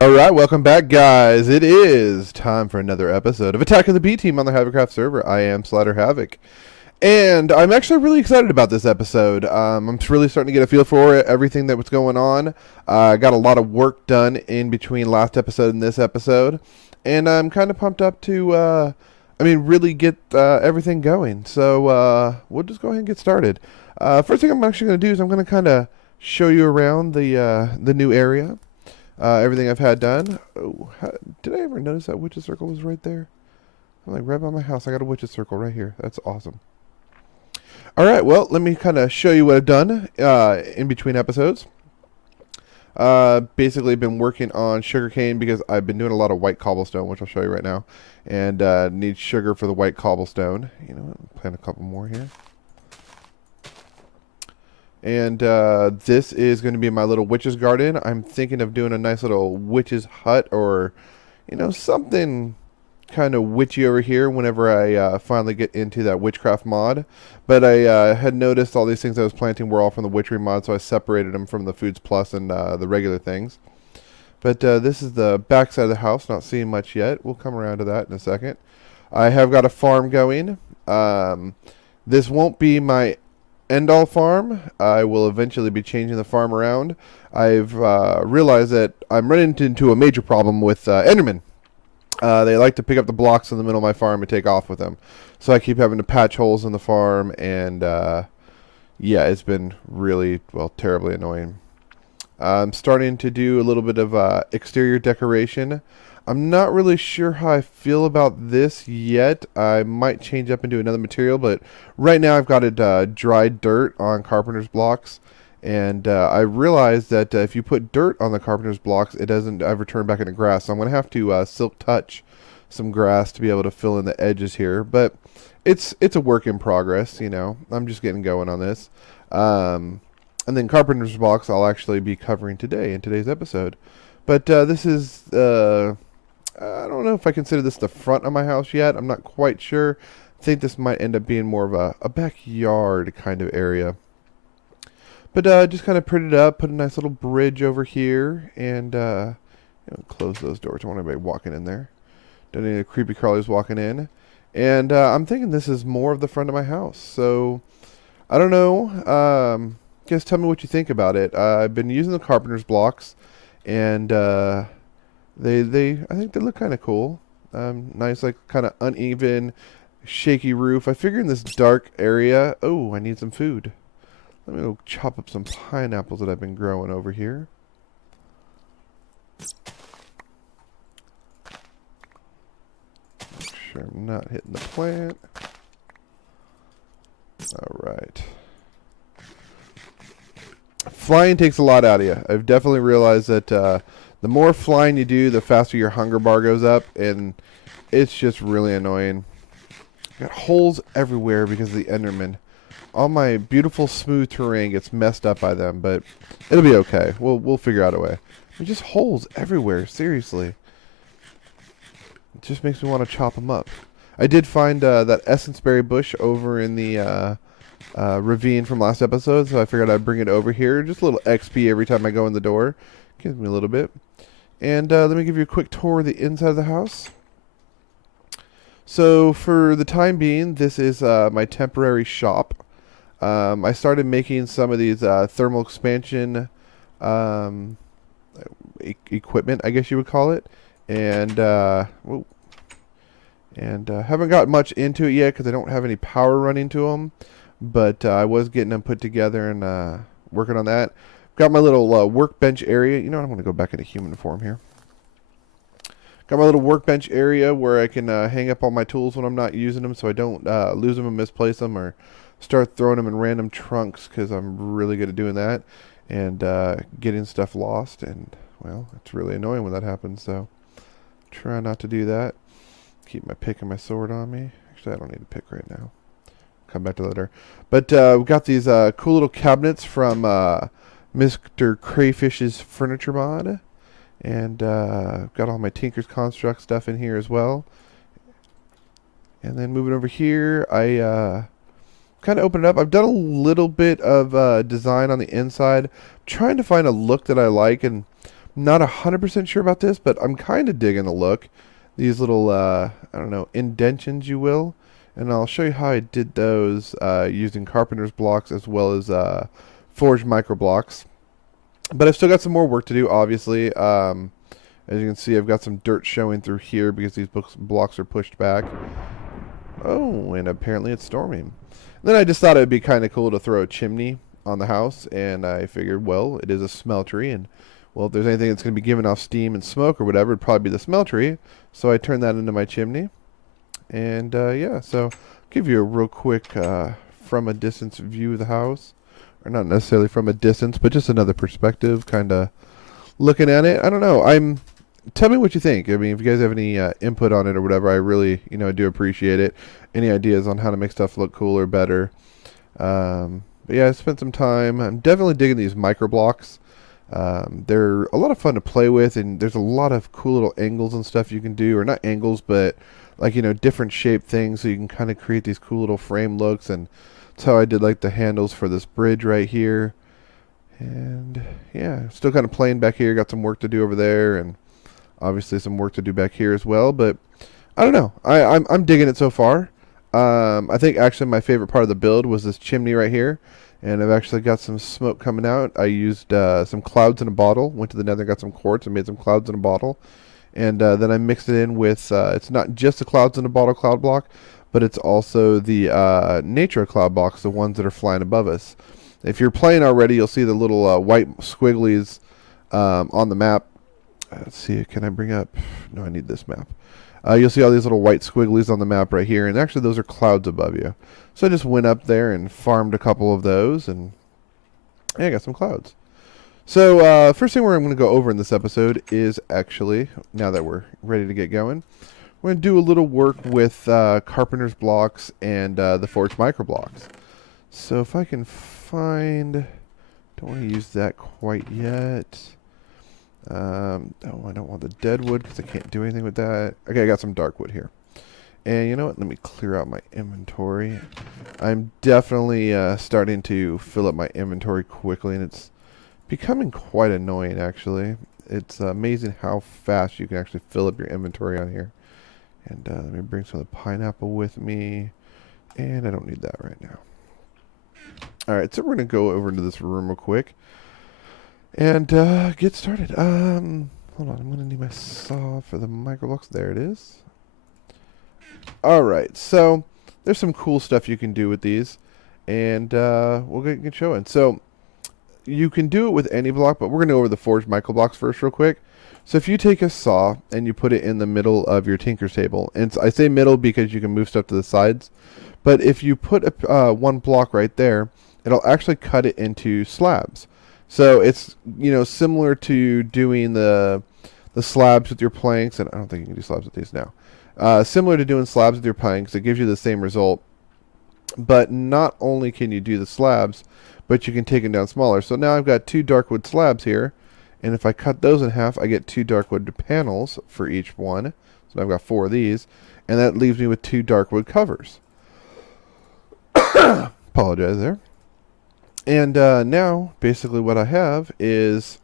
Alright, welcome back, guys. It is time for another episode of Attack of the B-Team on the Havocraft server. I am Slider Havoc. And I'm actually really excited about this episode. I'm really starting to get a feel for it, everything that was going on. I got a lot of work done in between last episode and this episode. And I'm kind of pumped up to, really get everything going. So we'll just go ahead and get started. First thing I'm actually going to do is I'm going to kind of show you around the new area. Everything I've had done. Oh, did I ever notice that witch's circle was right there? I'm like right by my house. I got a witch's circle right here. That's awesome. Alright, well, let me kind of show you what I've done in between episodes. Basically been working on sugarcane because I've been doing a lot of white cobblestone, which I'll show you right now. And need sugar for the white cobblestone. You know what? I'll plant a couple more here. And this is going to be my little witch's garden. I'm thinking of doing a nice little witch's hut or, you know, something kind of witchy over here whenever I finally get into that Witchcraft mod. But I had noticed all these things I was planting were all from the Witchery mod, so I separated them from the Foods Plus and the regular things. But this is the back side of the house, not seeing much yet. We'll come around to that in a second. I have got a farm going. This won't be my end-all farm. I will eventually be changing the farm around. I've realized that I'm running into a major problem with Endermen. They like to pick up the blocks in the middle of my farm and take off with them. So I keep having to patch holes in the farm, and yeah, it's been really, well, terribly annoying. I'm starting to do a little bit of exterior decoration. I'm not really sure how I feel about this yet. I might change up into another material, but right now I've got it dried dirt on Carpenters Blocks. And I realized that if you put dirt on the Carpenters Blocks, it doesn't ever turn back into grass. So I'm going to have to silk touch some grass to be able to fill in the edges here. But it's a work in progress, you know. I'm just getting going on this. And then Carpenters Blocks I'll actually be covering today in today's episode. But this is... I don't know if I consider this the front of my house yet. I'm not quite sure. I think this might end up being more of a backyard kind of area. But just kind of put it up, put a nice little bridge over here, and you know, close those doors. I don't want anybody walking in there. Don't need any creepy crawlies walking in. And I'm thinking this is more of the front of my house. So, I don't know. Guys, tell me what you think about it. I've been using the Carpenters Blocks, and... I think they look kind of cool. Nice, like, kind of uneven, shaky roof. I figure in this dark area... Oh, I need some food. Let me go chop up some pineapples that I've been growing over here. Make sure I'm not hitting the plant. Alright. Flying takes a lot out of you. I've definitely realized that... the more flying you do, the faster your hunger bar goes up, and it's just really annoying. Got holes everywhere because of the Enderman. All my beautiful smooth terrain gets messed up by them, but it'll be okay. We'll figure out a way. There's just holes everywhere, seriously. It just makes me want to chop them up. I did find that essence berry bush over in the ravine from last episode, so I figured I'd bring it over here. Just a little XP every time I go in the door. Gives me a little bit. And let me give you a quick tour of the inside of the house. So for the time being, this is my temporary shop. I started making some of these thermal expansion equipment, I guess you would call it. And haven't got much into it yet because I don't have any power running to them. But I was getting them put together and working on that. Got my little workbench area. You know what? I'm going to go back into human form here. Got my little workbench area where I can hang up all my tools when I'm not using them so I don't lose them and misplace them or start throwing them in random trunks because I'm really good at doing that and getting stuff lost. And, well, it's really annoying when that happens, so try not to do that. Keep my pick and my sword on me. Actually, I don't need a pick right now. Come back to that later. But we've got these cool little cabinets from... Mr. Crayfish's furniture mod, and got all my Tinker's Construct stuff in here as well. And then moving over here, I kind of open it up. I've done a little bit of design on the inside, trying to find a look that I like, and Not 100% sure about this, but I'm kind of digging the look. These little, I don't know, indentions, you will. And I'll show you how I did those using Carpenters Blocks as well as Forged Micro Blocks. But I've still got some more work to do, obviously. As you can see, I've got some dirt showing through here because these blocks are pushed back. Oh, and apparently it's storming. Then I just thought it would be kind of cool to throw a chimney on the house, and I figured, well, it is a smeltery, and well, if there's anything that's going to be giving off steam and smoke or whatever, it'd probably be the smeltery. So I turned that into my chimney. And yeah, so I'll give you a real quick from a distance view of the house. Or not necessarily from a distance, but just another perspective, kind of looking at it. I don't know. Tell me what you think. I mean, if you guys have any input on it or whatever, I really, do appreciate it. Any ideas on how to make stuff look cooler, better. But yeah, I spent some time. I'm definitely digging these micro blocks. They're a lot of fun to play with, and there's a lot of cool little angles and stuff you can do, or not angles, but like, different shaped things, so you can kind of create these cool little frame looks. And that's how I did like the handles for this bridge right here. And yeah, still kind of playing back here. Got some work to do over there, and obviously some work to do back here as well. But I don't know. I'm digging it so far. I think actually my favorite part of the build was this chimney right here. And I've actually got some smoke coming out. I used some clouds in a bottle. Went to the nether, got some quartz, and made some clouds in a bottle. And then I mixed it in with, it's not just the clouds in a bottle cloud block, but it's also the Natura cloud blocks, the ones that are flying above us. If you're playing already, you'll see the little white squigglies on the map. Let's see, can I bring up? No, I need this map. You'll see all these little white squigglies on the map right here, and actually those are clouds above you. So I just went up there and farmed a couple of those, and yeah, I got some clouds. So first thing I'm going to go over in this episode is actually, now that we're ready to get going, we're going to do a little work with Carpenters Blocks and the Forged Micro Blocks. So if I can find, don't want to use that quite yet. Oh, I don't want the dead wood because I can't do anything with that. Okay, I got some dark wood here. And you know what? Let me clear out my inventory. I'm definitely starting to fill up my inventory quickly, and it's becoming quite annoying, actually. It's amazing how fast you can actually fill up your inventory on here. And let me bring some of the pineapple with me. And I don't need that right now. Alright, so we're going to go over into this room real quick and get started. Hold on, I'm going to need my saw for the micro blocks. There it is. Alright, so there's some cool stuff you can do with these, and we'll get showing. So you can do it with any block, but we're going to go over the forged micro blocks first real quick. So if you take a saw and you put it in the middle of your tinker's table, and I say middle because you can move stuff to the sides, but if you put one block right there, it'll actually cut it into slabs. So it's, similar to doing the slabs with your planks, and I don't think you can do slabs with these now. Similar to doing slabs with your planks, it gives you the same result. But not only can you do the slabs, but you can take them down smaller. So now I've got 2 darkwood slabs here, and if I cut those in half, I get 2 darkwood panels for each one. So I've got 4 of these, and that leaves me with 2 darkwood covers. Apologize there. And now, basically what I have is,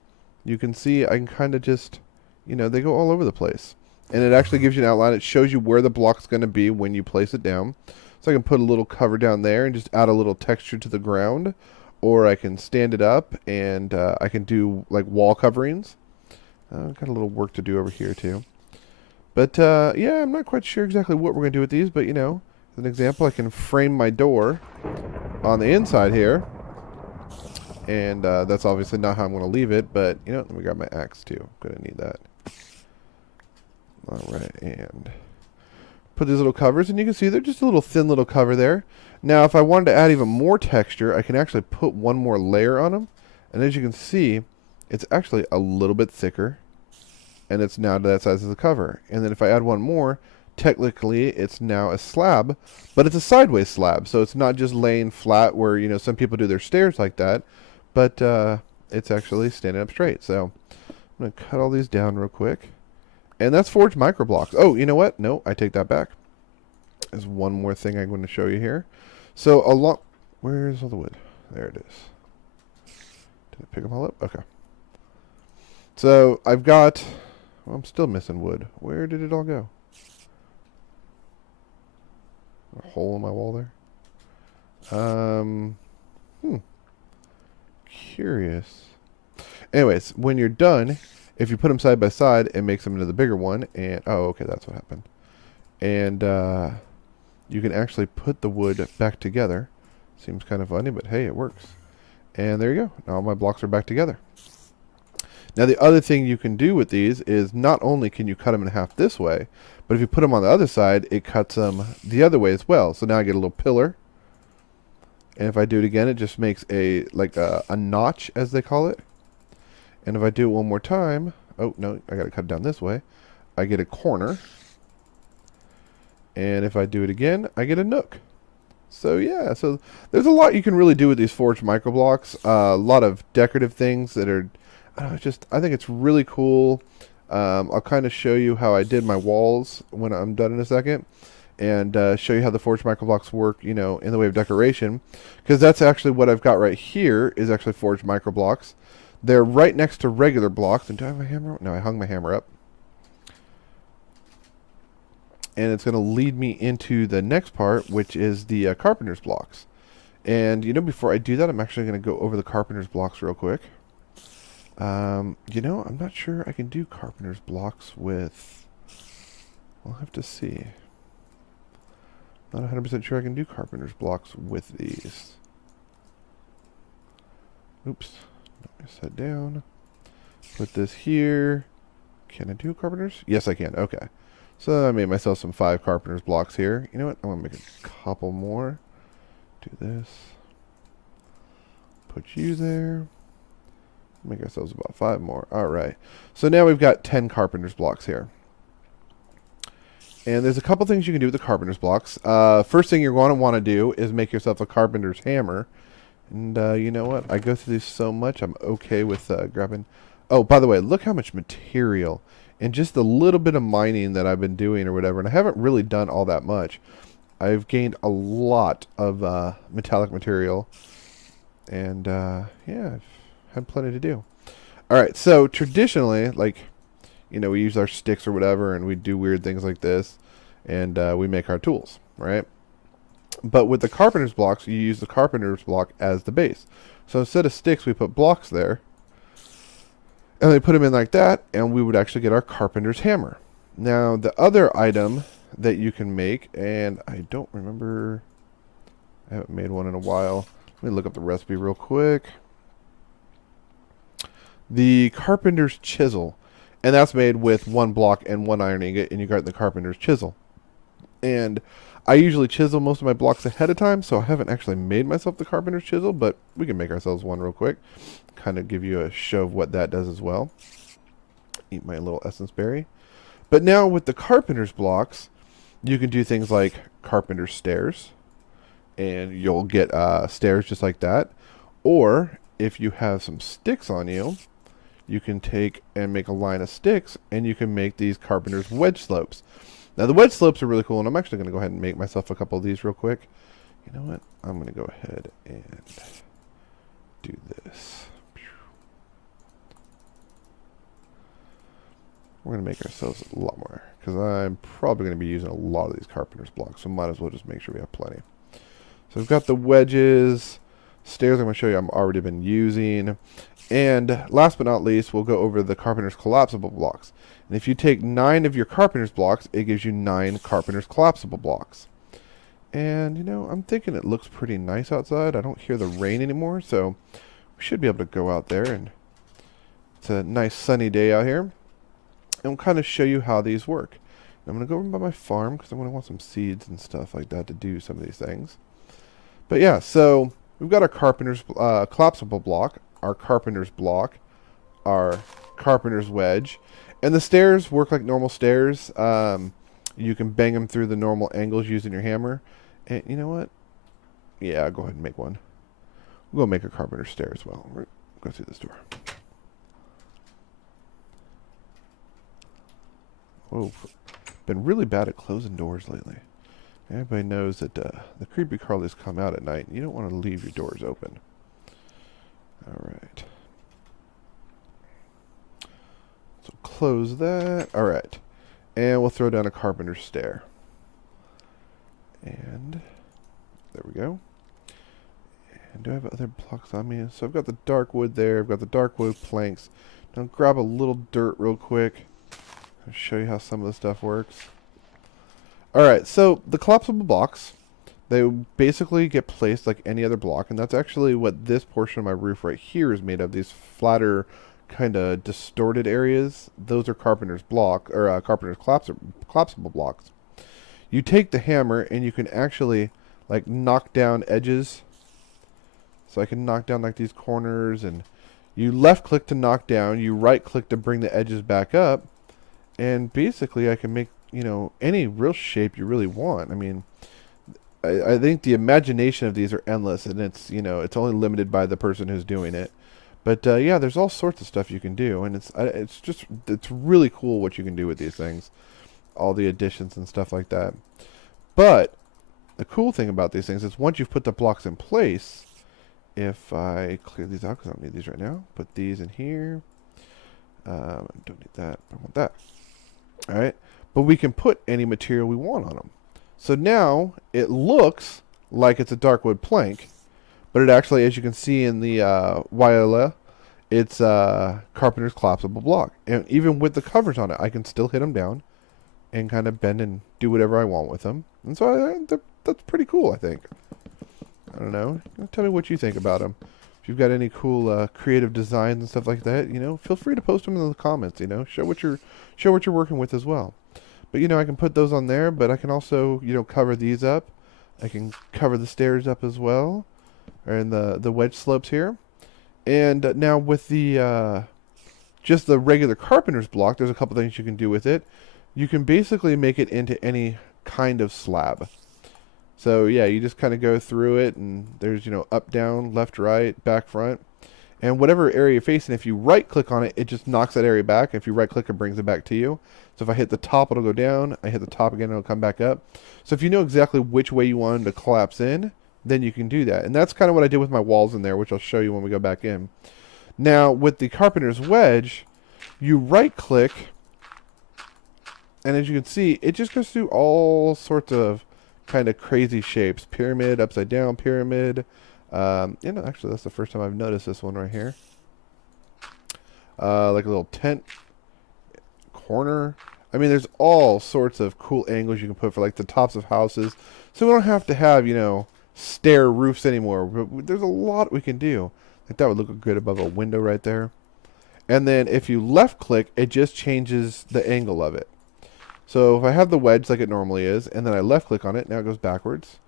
you can see I can kind of just, they go all over the place. And it actually gives you an outline. It shows you where the block's going to be when you place it down. So I can put a little cover down there and just add a little texture to the ground. Or I can stand it up and I can do like wall coverings. I've got a little work to do over here too. But yeah, I'm not quite sure exactly what we're going to do with these. But as an example, I can frame my door on the inside here. And that's obviously not how I'm going to leave it. But let me grab my axe too. I'm going to need that. Alright, and put these little covers, and you can see they're just a little thin little cover there. Now, if I wanted to add even more texture, I can actually put one more layer on them. And as you can see, it's actually a little bit thicker, and it's now to that size as a cover. And then if I add one more, technically it's now a slab, but it's a sideways slab. So it's not just laying flat where, some people do their stairs like that, but it's actually standing up straight. So I'm going to cut all these down real quick. And that's forged micro blocks. Oh, you know what? No, I take that back. There's one more thing I'm going to show you here. So where's all the wood? There it is. Did I pick them all up? Okay. So I've got, well, I'm still missing wood. Where did it all go? A hole in my wall there. Curious. Anyways, when you're done, if you put them side by side, it makes them into the bigger one. And oh, okay, that's what happened. And you can actually put the wood back together. Seems kind of funny, but hey, it works. And there you go. Now all my blocks are back together. Now the other thing you can do with these is not only can you cut them in half this way, but if you put them on the other side, it cuts them the other way as well. So now I get a little pillar. And if I do it again, it just makes a notch, as they call it. And if I do it one more time, oh no, I got to cut it down this way. I get a corner. And if I do it again, I get a nook. So yeah, so there's a lot you can really do with these forged microblocks. A lot of decorative things that are, I don't know, I think it's really cool. I'll kind of show you how I did my walls when I'm done in a second. And show you how the forged microblocks work, you know, in the way of decoration. Because that's actually what I've got right here is actually forged microblocks. They're right next to regular blocks. And do I have my hammer? No, I hung my hammer up. And it's going to lead me into the next part, which is the Carpenters Blocks. And, you know, before I do that, I'm actually going to go over the Carpenters Blocks real quick. You know, I'm not sure I can do Carpenters Blocks with... We'll have to see. Not 100% sure I can do Carpenter's Blocks with these. Oops. Let me set down. Put this here. Can I do Carpenter's? Yes, I can. Okay. So I made myself some 5 Carpenter's Blocks here. You know what? I'm going to make a couple more. Do this. Put you there. Make ourselves about 5 more. Alright. So now we've got 10 Carpenter's Blocks here. And there's a couple things you can do with the Carpenter's Blocks. First thing you're going to want to do is make yourself a Carpenter's Hammer. And you know what? I go through these so much, I'm okay with grabbing... Oh, by the way, look how much material. And just the little bit of mining that I've been doing or whatever. And I haven't really done all that much. I've gained a lot of metallic material. And yeah, I've had plenty to do. Alright, so traditionally, like... You know, we use our sticks or whatever, and we do weird things like this, and we make our tools, right? But with the Carpenter's Blocks, you use the Carpenter's Block as the base. So instead of sticks, we put blocks there, and they put them in like that, and we would actually get our Carpenter's Hammer. Now, the other item that you can make, and I don't remember, I haven't made one in a while. Let me look up the recipe real quick. The Carpenter's Chisel. And that's made with 1 block and 1 iron ingot, and you got the Carpenter's Chisel. And I usually chisel most of my blocks ahead of time, so I haven't actually made myself the Carpenter's Chisel, but we can make ourselves one real quick. Kind of give you a show of what that does as well. Eat my little essence berry. But now with the Carpenter's Blocks, you can do things like Carpenters Stairs, and you'll get stairs just like that. Or if you have some sticks on you, you can take and make a line of sticks, and you can make these Carpenter's Wedge slopes. Now, the wedge slopes are really cool, and I'm actually going to go ahead and make myself a couple of these real quick. You know what? I'm going to go ahead and do this. We're going to make ourselves a lot more, because I'm probably going to be using a lot of these Carpenter's Blocks, so might as well just make sure we have plenty. So we've got the wedges. Stairs I'm going to show you I've already been using. And last but not least, we'll go over the Carpenter's Collapsible Blocks. And if you take 9 of your Carpenter's Blocks, it gives you 9 Carpenter's Collapsible Blocks. And, you know, I'm thinking it looks pretty nice outside. I don't hear the rain anymore, so we should be able to go out there. And it's a nice sunny day out here. And we'll kind of show you how these work. And I'm going to go over by my farm, because I'm going to want some seeds and stuff like that to do some of these things. But yeah, so... We've got our Carpenter's Collapsible Block, our Carpenter's Block, our Carpenter's Wedge, and the stairs work like normal stairs. You can bang them through the normal angles using your hammer. And you know what? Yeah, I'll go ahead and make one. We'll go make a Carpenter's Stair as well. We'll go through this door. Whoa, been really bad at closing doors lately. Everybody knows that the creepy crawlies come out at night, and you don't want to leave your doors open. Alright. close that. All right. And we'll throw down a Carpenter Stair. And there we go. And do I have other blocks on me? So I've got the dark wood there. I've got the dark wood planks. Now grab a little dirt real quick. I'll show you how some of the stuff works. Alright, so the collapsible blocks, they basically get placed like any other block. And that's actually what this portion of my roof right here is made of. These flatter, kind of distorted areas. Those are Carpenter's Block, or Carpenter's collapsible blocks. You take the hammer and you can actually like knock down edges. So I can knock down like these corners, and you left click to knock down, you right click to bring the edges back up, and basically I can make, you know, any real shape you really want. I mean, I think the imagination of these are endless, and it's, you know, it's only limited by the person who's doing it. But yeah, there's all sorts of stuff you can do, and it's really cool what you can do with these things, all the additions and stuff like that. But the cool thing about these things is once you've put the blocks in place, if I clear these out because I don't need these right now, put these in here. I don't need that. I want that. All right, but we can put any material we want on them. So now it looks like it's a dark wood plank, but it actually, as you can see in the Waila, it's Carpenter's collapsible block. And even with the covers on it, I can still hit them down and kind of bend and do whatever I want with them. And so that's pretty cool, I think. I don't know. Tell me what you think about them. If you've got any cool creative designs and stuff like that, you know, feel free to post them in the comments. You know, show what you're working with as well. But you know, I can put those on there, but I can also, you know, cover these up. I can cover the stairs up as well, and the wedge slopes here. And now with the just the regular Carpenter's block, there's a couple things you can do with it. You can basically make it into any kind of slab. So yeah, you just kind of go through it, and there's, you know, up, down, left, right, back, front. And whatever area you're facing, if you right click on it, it just knocks that area back. If you right click, it brings it back to you. So if I hit the top, it'll go down. I hit the top again, it'll come back up. So if you know exactly which way you want them to collapse in, then you can do that. And that's kind of what I did with my walls in there, which I'll show you when we go back in. Now with the Carpenter's Wedge, you right click, and as you can see, it just goes through all sorts of kind of crazy shapes. Pyramid, upside down pyramid. You know, actually that's the first time I've noticed this one right here. Like a little tent corner. I mean, there's all sorts of cool angles you can put for like the tops of houses. So we don't have to have, you know, stair roofs anymore. But there's a lot we can do. Like that would look good above a window right there. And then if you left click, it just changes the angle of it. So if I have the wedge like it normally is, and then I left click on it, now it goes backwards.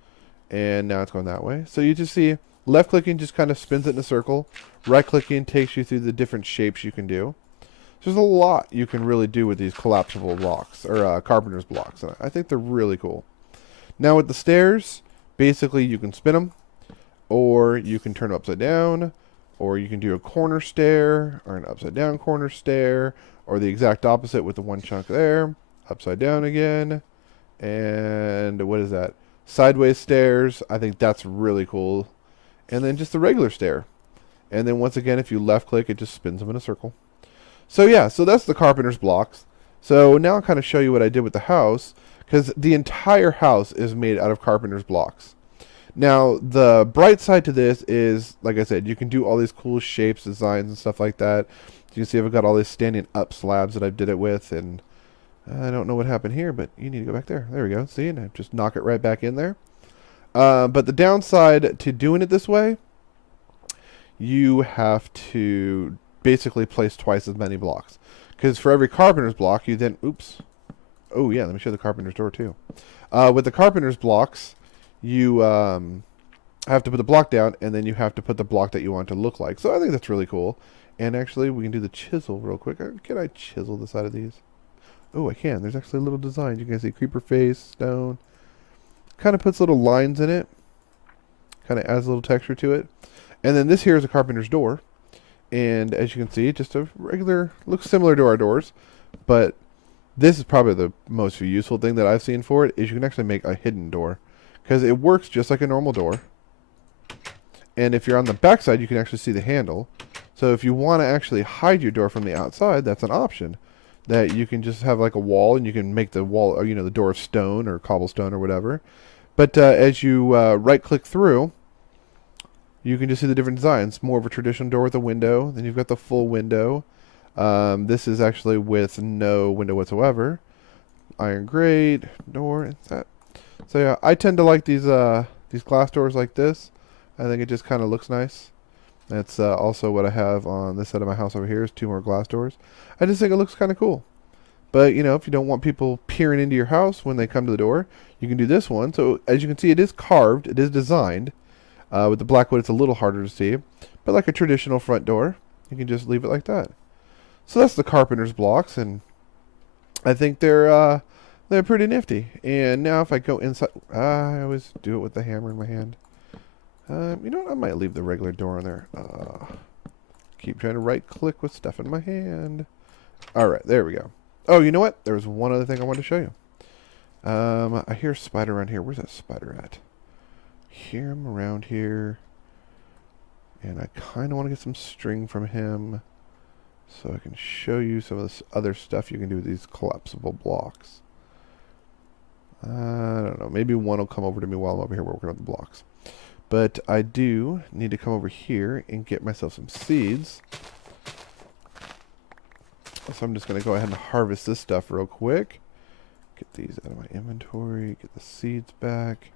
And now it's going that way. So you just see left clicking just kind of spins it in a circle. Right clicking takes you through the different shapes you can do. So there's a lot you can really do with these collapsible blocks, or Carpenter's blocks. And I think they're really cool. Now with the stairs, basically you can spin them, or you can turn them upside down, or you can do a corner stair, or an upside down corner stair, or the exact opposite with the one chunk there. Upside down again, and what is that? Sideways stairs. I think that's really cool. And then just the regular stair. And then once again, if you left click, it just spins them in a circle. So yeah, so that's the Carpenter's blocks. So now I'll kind of show you what I did with the house, because the entire house is made out of Carpenter's blocks. Now, the bright side to this is, like I said, you can do all these cool shapes, designs, and stuff like that. You can see I've got all these standing up slabs that I did it with, and I don't know what happened here, but you need to go back there. There we go. See, and I just knock it right back in there. But the downside to doing it this way, you have to basically place twice as many blocks. Because for every Carpenter's block, you then... Oops. Oh, yeah, let me show the Carpenter's door, too. With the Carpenter's blocks, you have to put the block down, and then you have to put the block that you want it to look like. So I think that's really cool. And actually, we can do the chisel real quick. Can I chisel the side of these? Oh, I can. There's actually a little design. You can see creeper face, stone. Kind of puts little lines in it. Kind of adds a little texture to it. And then this here is a carpenter's door. And as you can see, just a regular, looks similar to our doors. But this is probably the most useful thing that I've seen for it, is you can actually make a hidden door. Because it works just like a normal door. And if you're on the back side, you can actually see the handle. So if you want to actually hide your door from the outside, that's an option. that you can just have like a wall, and you can make the wall, or, you know, the door of stone or cobblestone or whatever. But as you right-click through, you can just see the different designs. More of a traditional door with a window. Then you've got the full window. This is actually with no window whatsoever. Iron grate door. That. So yeah, I tend to like these glass doors like this. I think it just kind of looks nice. That's also what I have on this side of my house over here is 2 more glass doors. I just think it looks kind of cool. But, you know, if you don't want people peering into your house when they come to the door, you can do this one. So, as you can see, it is carved. It is designed. With the black wood, it's a little harder to see. But like a traditional front door, you can just leave it like that. So that's the Carpenters Blocks, and I think they're pretty nifty. And now if I go inside, I always do it with the hammer in my hand. You know what? I might leave the regular door on there. Keep trying to right-click with stuff in my hand. All right, there we go. Oh, you know what? There was one other thing I wanted to show you. I hear a spider around here. Where's that spider at? Hear him around here. And I kind of want to get some string from him so I can show you some of this other stuff you can do with these collapsible blocks. I don't know. Maybe one will come over to me while I'm over here working on the blocks. But I do need to come over here and get myself some seeds. So I'm just going to go ahead and harvest this stuff real quick. Get these out of my inventory. Get the seeds back.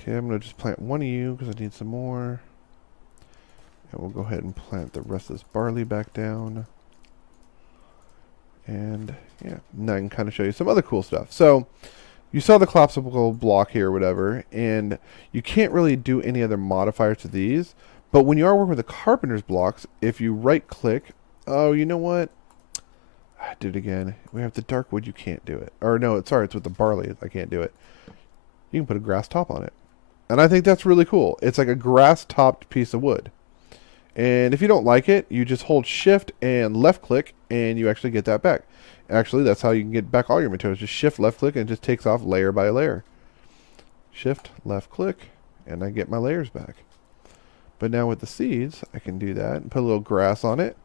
Okay, I'm going to just plant one of you because I need some more. And we'll go ahead and plant the rest of this barley back down. And yeah, now I can kind of show you some other cool stuff. So you saw the collapsible block here or whatever, and you can't really do any other modifiers to these. But when you are working with the Carpenter's blocks, if you right-click, oh, you know what? I did it again. We have the dark wood, you can't do it. Or no, sorry, it's with the barley, I can't do it. You can put a grass top on it. And I think that's really cool. It's like a grass-topped piece of wood. And if you don't like it, you just hold shift and left click, and you actually get that back. Actually, that's how you can get back all your materials. Just shift left click, and it just takes off layer by layer. Shift left click, and I get my layers back. But now with the seeds, I can do that and put a little grass on it.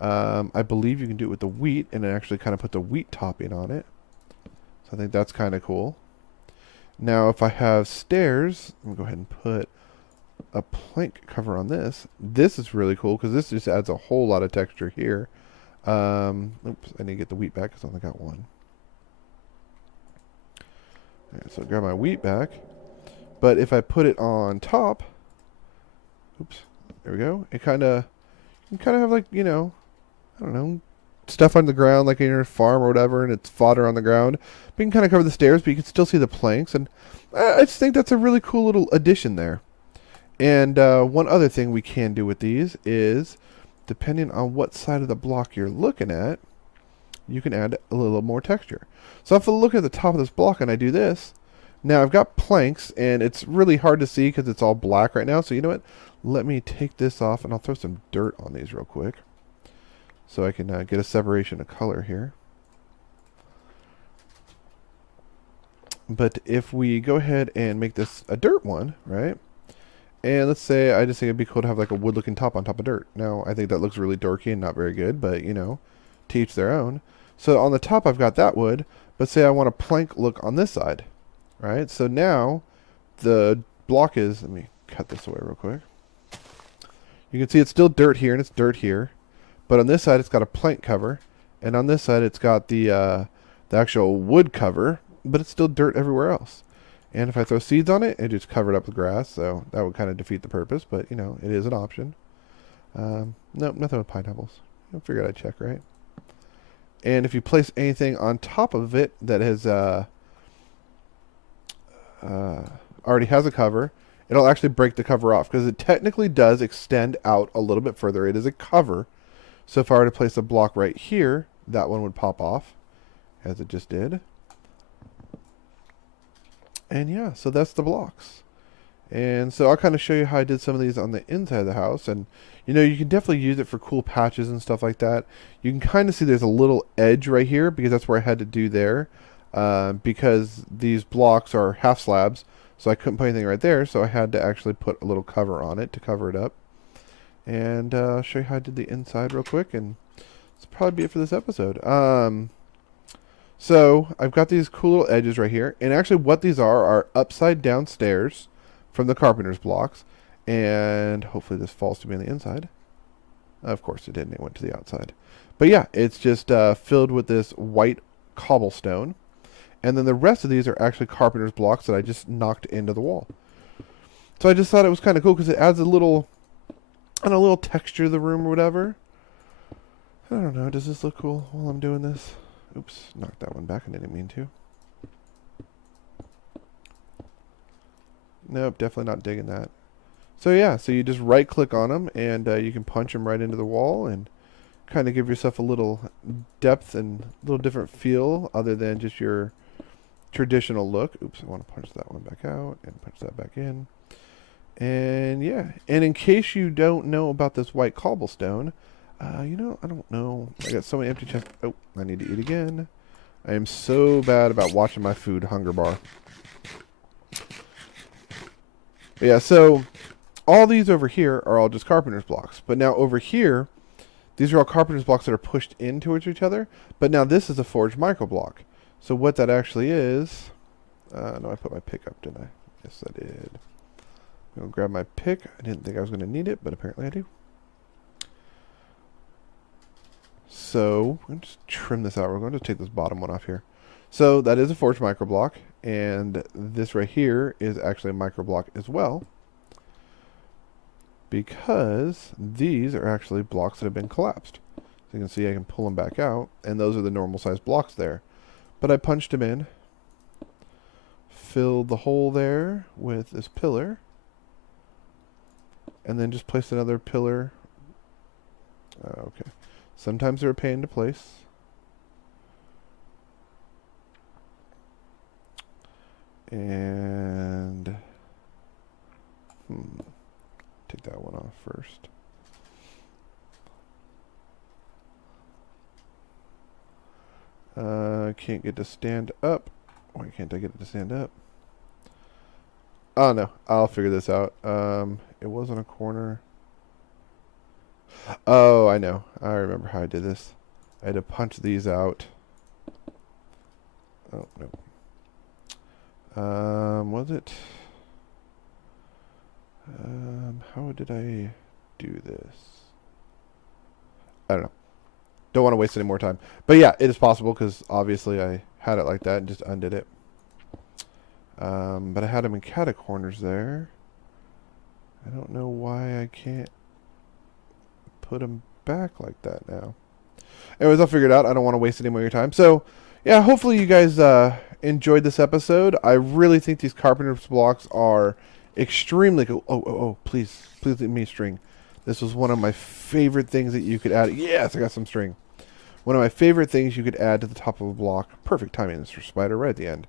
I believe you can do it with the wheat, and then actually kind of put the wheat topping on it. So I think that's kind of cool. Now, if I have stairs, I'm going to go ahead and put a plank cover on this. This is really cool because this just adds a whole lot of texture here. Oops, I need to get the wheat back because I only got one. Alright, so grab my wheat back. But if I put it on top, oops, there we go. It kind of, you kind of have like, you know, I don't know, stuff on the ground like in your farm or whatever, and it's fodder on the ground. But you can kind of cover the stairs, but you can still see the planks. And I just think that's a really cool little addition there. And one other thing we can do with these is, depending on what side of the block you're looking at, you can add a little more texture. So if I look at the top of this block and I do this, now I've got planks, and it's really hard to see because it's all black right now. So you know what? Let me take this off, and I'll throw some dirt on these real quick so I can get a separation of color here. But if we go ahead and make this a dirt one, right? And let's say I just think it'd be cool to have like a wood-looking top on top of dirt. Now, I think that looks really dorky and not very good, but, you know, to each their own. So on the top, I've got that wood, but say I want a plank look on this side, right? So now the block is, let me cut this away real quick. You can see it's still dirt here and it's dirt here, but on this side it's got a plank cover, and on this side it's got the actual wood cover, but it's still dirt everywhere else. And if I throw seeds on it, it just covered up with grass, so that would kind of defeat the purpose, but, you know, it is an option. Nope, nothing with pineapples. I figured I'd check, right? And if you place anything on top of it that has already has a cover, it'll actually break the cover off, because it technically does extend out a little bit further. It is a cover, so if I were to place a block right here, that one would pop off, as it just did. And yeah, so that's the blocks. And so I'll kind of show you how I did some of these on the inside of the house. And, you know, you can definitely use it for cool patches and stuff like that. You can kind of see there's a little edge right here, because that's where I had to do there. Because these blocks are half slabs, so I couldn't put anything right there. So I had to actually put a little cover on it to cover it up. And I'll show you how I did the inside real quick, and that's probably be it for this episode. So I've got these cool little edges right here, and actually what these are upside down stairs from the Carpenters Blocks, and hopefully this falls to me on the inside. Of course it didn't, it went to the outside. But yeah, it's just filled with this white cobblestone, and then the rest of these are actually Carpenters Blocks that I just knocked into the wall. So I just thought it was kind of cool because it adds a little, I don't know, a little texture to the room or whatever. I don't know, does this look cool while I'm doing this? Oops, knocked that one back, I didn't mean to. Nope, definitely not digging that. So yeah, so you just right click on them and you can punch them right into the wall and kind of give yourself a little depth and a little different feel other than just your traditional look. Oops, I want to punch that one back out and punch that back in. And yeah, and in case you don't know about this white cobblestone, you know, I don't know. I got so many empty chests. Oh, I need to eat again. I am so bad about watching my food hunger bar. But yeah, so all these over here are all just Carpenter's blocks. But now over here, these are all Carpenter's blocks that are pushed into each other. But now this is a forged micro block. So what that actually is... no, I put my pick up, didn't I? Yes, I did. I'm going to grab my pick. I didn't think I was going to need it, but apparently I do. So, I'm going to just trim this out. We're going to take this bottom one off here. So, that is a forged micro block. And this right here is actually a micro block as well. Because these are actually blocks that have been collapsed. So you can see I can pull them back out. And those are the normal size blocks there. But I punched them in. Filled the hole there with this pillar. And then just placed another pillar. Okay. Sometimes they're a pain to place. And take that one off first. Can't get to stand up. Why can't I get it to stand up? Oh no, I'll figure this out. It was on a corner. Oh, I know. I remember how I did this. I had to punch these out. Oh, no. Was it? How did I do this? I don't know. Don't want to waste any more time. But yeah, it is possible because obviously I had it like that and just undid it. But I had them in cata corners there. I don't know why I can't put them back like that now. Anyways, I'll figure it out. I don't want to waste any more of your time. So, yeah, hopefully you guys enjoyed this episode. I really think these Carpenters blocks are extremely cool. Oh, please leave me string. This was one of my favorite things that you could add. Yes, I got some string. One of my favorite things you could add to the top of a block. Perfect timing, Mr. Spider, right at the end.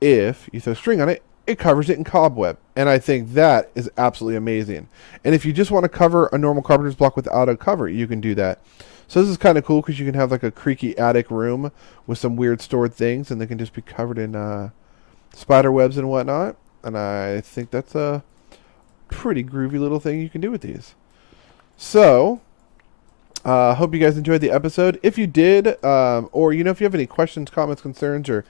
If you throw string on it, it covers it in cobweb. And I think that is absolutely amazing. And if you just want to cover a normal Carpenter's block without a cover, you can do that. So this is kind of cool because you can have like a creaky attic room with some weird stored things, and they can just be covered in spider webs and whatnot. And I think that's a pretty groovy little thing you can do with these. So, hope you guys enjoyed the episode. If you did, or you know, if you have any questions, comments, concerns, or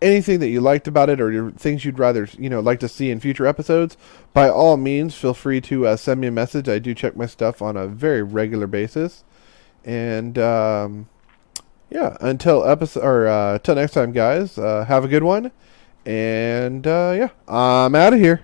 anything that you liked about it, or things you'd rather, you know, like to see in future episodes, by all means, feel free to send me a message. I do check my stuff on a very regular basis. And yeah, until next time, guys, have a good one. And yeah, I'm out of here.